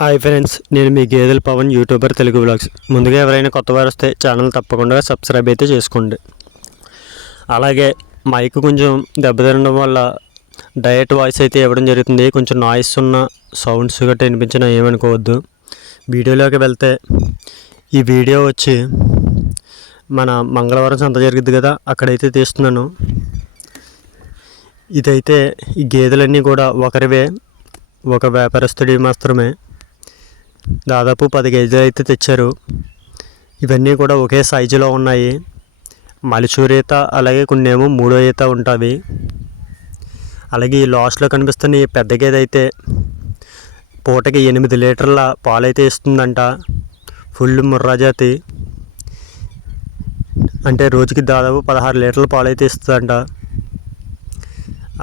Hi friends, నేను మీ గేదెల Pawan YouTuber Telugu vlogs. ముందుగా ఎవరైనా కొత్త వారు వస్తే ఛానల్ తప్పకుండా సబ్స్క్రైబ్ అయితే చేసుకోండి. అలాగే మైక్ కొంచెం దెబ్బతినడం వల్ల డైరెక్ట్ వాయిస్ అయితే ఇవ్వడం జరుగుతుంది. కొంచెం నాయిస్ ఉన్న సౌండ్స్ గట్రా వినిపించినా ఏమనుకోవద్దు. వీడియోలోకి వెళ్తే ఈ వీడియో వచ్చి మన మంగళవారం సంత జరిగింది కదా, అక్కడైతే తీస్తున్నాను. ఇదైతే ఈ గేదెలన్నీ కూడా ఒకరివే, ఒక వ్యాపారస్తుడి మాత్రమే. దాదాపు 10 కేజీలు అయితే తెచ్చారు. ఇవన్నీ కూడా ఒకే సైజులో ఉన్నాయి. మలిచూరు ఈత, అలాగే కొన్ని ఏమో 3వ ఈత ఉంటుంది. అలాగే ఈ లాస్ట్లో కనిపిస్తున్న ఈ పెద్ద గేదె అయితే పూటకి 8 లీటర్ల పాలైతే ఇస్తుందంట. ఫుల్ ముర్రా జాతి, అంటే రోజుకి దాదాపు 16 లీటర్ల పాలైతే ఇస్తుందంట.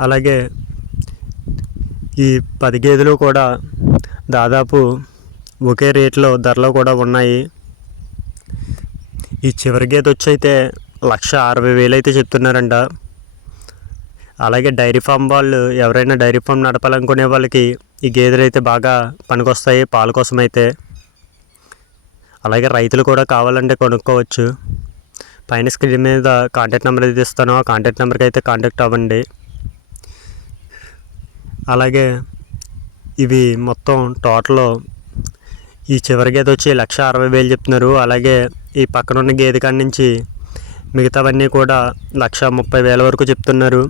అలాగే ఈ 10 గేదెలు కూడా దాదాపు ఒకే రేట్లో ధరలో కూడా ఉన్నాయి. ఈ చివరి గేదె వచ్చి అయితే 1,60,000 అయితే చెప్తున్నారంట. అలాగే డైరీ ఫామ్ వాళ్ళు ఎవరైనా డైరీ ఫామ్ నడపాలనుకునే వాళ్ళకి ఈ గేదెలు అయితే బాగా పనికొస్తాయి పాల కోసం అయితే. అలాగే రైతులు కూడా కావాలంటే కొనుక్కోవచ్చు. పైన స్క్రీన్ మీద కాంటాక్ట్ నెంబర్ అయితే ఇస్తాను, ఆ కాంటాక్ట్ నెంబర్కి అయితే కాంటాక్ట్ అవ్వండి. అలాగే ఇవి మొత్తం టోటల్ ఈ చివరి గేదె వచ్చి 1,60,000 చెప్తున్నారు. అలాగే ఈ పక్కనున్న గేదె కాడి నుంచి మిగతావన్నీ కూడా 1,30,000 వరకు చెప్తున్నారు.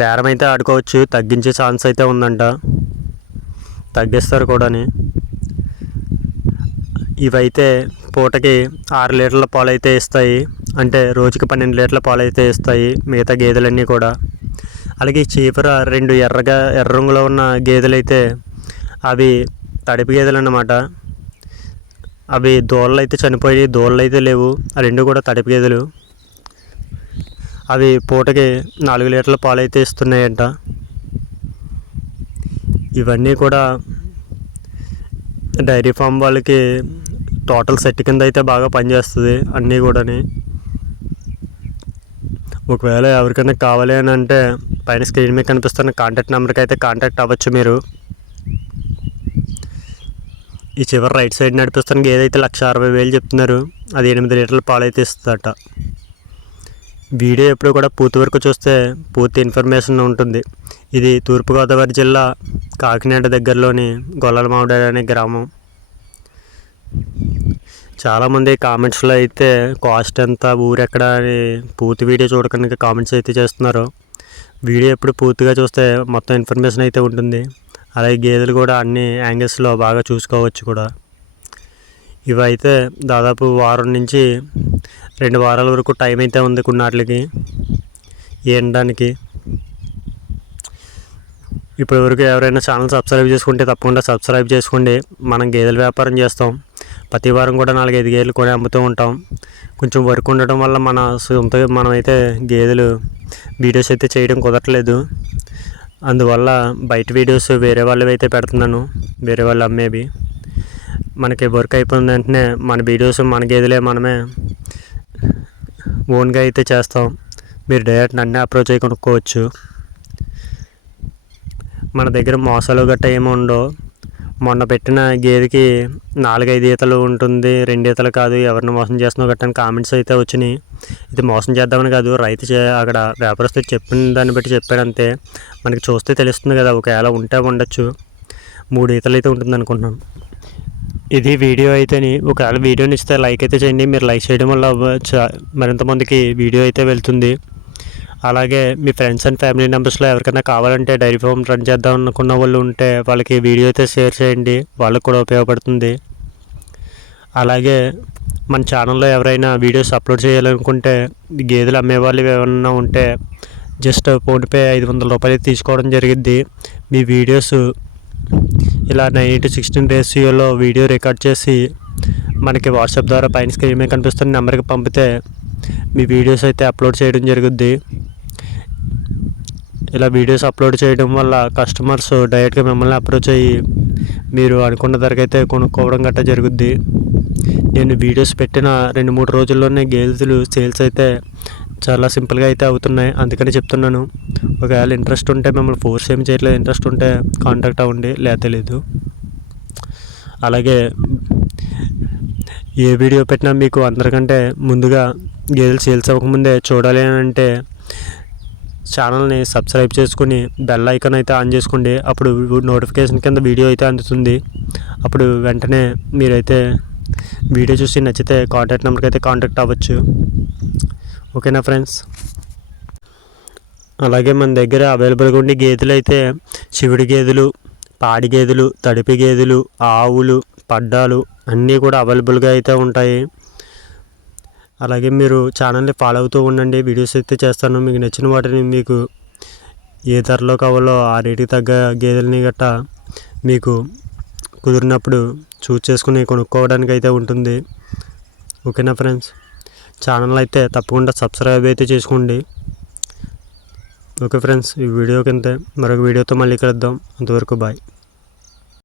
బేరం అయితే ఆడుకోవచ్చు, తగ్గించే ఛాన్స్ అయితే ఉందంట, తగ్గిస్తారు కూడాని. ఇవైతే పూటకి 6 లీటర్ల పాలు అయితే ఇస్తాయి, అంటే రోజుకి 12 లీటర్ల పాలు అయితే ఇస్తాయి మిగతా గేదెలన్నీ కూడా. అలాగే చీపుర 2 ఎర్ర రంగులో ఉన్న గేదెలు అయితే అవి తడిపి గేదెలు అన్నమాట. అవి దూడలు అయితే చనిపోయి, దూడలు అయితే లేవు, ఆ 2 కూడా తడిపి గేదెలు. అవి పూటకి 4 లీటర్ల పాలు అయితే ఇస్తున్నాయంట. ఇవన్నీ కూడా డైరీ ఫామ్ వాళ్ళకి టోటల్ సెట్ కింద అయితే బాగా పనిచేస్తుంది అన్నీ కూడాని. ఒకవేళ ఎవరికైనా కావాలి అని అంటే పైన స్క్రీన్ మీద కనిపిస్తున్న కాంటాక్ట్ నెంబర్కి అయితే కాంటాక్ట్ అవ్వచ్చు మీరు. ఈ చివరి రైట్ సైడ్ నడిపిస్తానికి ఏదైతే 1,60,000 చెప్తున్నారు, అది 8 లీటర్ల పాలు అయితే ఇస్తుందట. వీడియో ఎప్పుడు కూడా పూర్తి వరకు చూస్తే పూర్తి ఇన్ఫర్మేషన్ ఉంటుంది. ఇది తూర్పుగోదావరి జిల్లా కాకినాడ దగ్గరలోని గొల్లలమావిడ అనే గ్రామం. చాలామంది కామెంట్స్లో అయితే కాస్ట్ ఎంత, ఊరెక్కడ అని పూర్తి వీడియో చూడకుండా కామెంట్స్ అయితే చేస్తున్నారు. వీడియో ఎప్పుడు పూర్తిగా చూస్తే మొత్తం ఇన్ఫర్మేషన్ అయితే ఉంటుంది. అలాగే గేదెలు కూడా అన్ని యాంగిల్స్లో బాగా చూసుకోవచ్చు కూడా. ఇవైతే దాదాపు వారం నుంచి 2 వారాల వరకు టైం అయితే ఉంది కొన్నాటికి ఏండడానికి. ఇప్పటి వరకు ఎవరైనా ఛానల్ సబ్స్క్రైబ్ చేసుకుంటే తప్పకుండా సబ్స్క్రైబ్ చేసుకోండి. మనం గేదెల వ్యాపారం చేస్తాం, ప్రతి వారం కూడా 4-5 గేదెలు కొని అమ్ముతూ ఉంటాం. కొంచెం వర్క్ ఉండడం వల్ల మనమైతే గేదెలు వీడియోస్ అయితే చేయడం కుదరట్లేదు. అందువల్ల బయట వీడియోస్ వేరే వాళ్ళవి అయితే పెడుతున్నాను, వేరే వాళ్ళు అమ్మేవి. మనకి వర్క్ అయిపోయిన వెంటనే మన వీడియోస్ మన గేదెలే మనమే ఓన్గా అయితే చేస్తాం. మీరు డైరెక్ట్ నన్నే అప్రోచ్ అయ్యి కొనుక్కోవచ్చు. మన దగ్గర మోసాలు గట్రా ఏమి ఉండవు. మొన్న పెట్టిన గేదెకి 4-5 ఈతలు ఉంటుంది, 2 ఈతలు కాదు. ఎవరిని మోసం చేస్తున్నావు గట్టని కామెంట్స్ అయితే వచ్చినాయి. ఇది మోసం చేద్దామని కాదు, రైతు అక్కడ వ్యాపారస్తులు చెప్పిన దాన్ని బట్టి చెప్పాడంతే. మనకి చూస్తే తెలుస్తుంది కదా, ఒకవేళ ఉంటే ఉండొచ్చు. 3 ఈతలు అయితే ఉంటుంది అనుకుంటున్నాను. ఇది వీడియో అయితేని, ఒకవేళ వీడియోని ఇస్తే లైక్ అయితే చేయండి. మీరు లైక్ చేయడం వల్ల మరింత మందికి వీడియో అయితే వెళ్తుంది. అలాగే మీ ఫ్రెండ్స్ అండ్ ఫ్యామిలీ మెంబర్స్లో ఎవరికైనా కావాలంటే డైరీ ఫామ్ రన్ చేద్దాం అనుకున్న వాళ్ళు ఉంటే వాళ్ళకి వీడియో అయితే షేర్ చేయండి, వాళ్ళకి కూడా ఉపయోగపడుతుంది. అలాగే మన ఛానల్లో ఎవరైనా వీడియోస్ అప్లోడ్ చేయాలనుకుంటే గేదెలు అమ్మేవాళ్ళు ఏమన్నా ఉంటే జస్ట్ ఫోన్పే 500 రూపాయలు తీసుకోవడం జరిగిద్ది. మీ వీడియోస్ ఇలా 9:16 రేషియోలో వీడియో రికార్డ్ చేసి మనకి వాట్సాప్ ద్వారా పైన స్క్రీన్ మీద కనిపిస్తున్న నెంబర్కి పంపితే మీ వీడియోస్ అయితే అప్లోడ్ చేయడం జరుగుద్ది. ఇలా వీడియోస్ అప్లోడ్ చేయడం వల్ల కస్టమర్స్ డైరెక్ట్గా మిమ్మల్ని అప్రోచ్ అయ్యి మీరు అనుకున్న ధరకు అయితే కొనుక్కోవడం గట్రా జరుగుద్ది. నేను వీడియోస్ పెట్టిన 2-3 రోజుల్లోనే గేదెలు సేల్స్ అయితే చాలా సింపుల్గా అయితే అవుతున్నాయి, అందుకని చెప్తున్నాను. ఒకవేళ ఇంట్రెస్ట్ ఉంటే మిమ్మల్ని ఫోర్స్ ఏమి చేయట్లేదు, ఇంట్రెస్ట్ ఉంటే కాంటాక్ట్ అవ్వండి, లేదా తెలీదు. అలాగే ఏ వీడియో పెట్టినా మీకు అందరికంటే ముందుగా గేదెలు సేల్స్ అవ్వకముందే చూడాలి అని అంటే ఛానల్ని సబ్స్క్రైబ్ చేసుకుని బెల్ ఐకాన్ అయితే ఆన్ చేసుకోండి. అప్పుడు నోటిఫికేషన్ కింద వీడియో అయితే అందుతుంది. అప్పుడు వెంటనే మీరైతే వీడియో చూసి నచ్చితే కాంటాక్ట్ నెంబర్కి అయితే కాంటాక్ట్ అవ్వచ్చు. ఓకేనా ఫ్రెండ్స్? అలాగే మన దగ్గర అవైలబుల్గా ఉండే గేదెలు అయితే శివుడి గేదెలు, పాడి గేదెలు, తడిపి గేదెలు, ఆవులు, పడ్డాలు అన్నీ కూడా అవైలబుల్గా అయితే ఉంటాయి. అలాగే మీరు ఛానల్ని ఫాలో అవుతూ ఉండండి. వీడియోస్ అయితే చేస్తాను. మీకు నచ్చిన వాటిని మీకు ఏ ధరలో కావాలో ఆ రేటుకి తగ్గ గేదెలని గట్టా మీకు కుదిరినప్పుడు చూస్ చేసుకుని కొనుక్కోవడానికి అయితే ఉంటుంది. ఓకేనా ఫ్రెండ్స్? ఛానల్ అయితే తప్పకుండా సబ్స్క్రైబ్ అయితే చేసుకోండి. ఓకే ఫ్రెండ్స్, ఈ వీడియో కింద మరొక వీడియోతో మళ్ళీ కలుద్దాం. అంతవరకు బాయ్.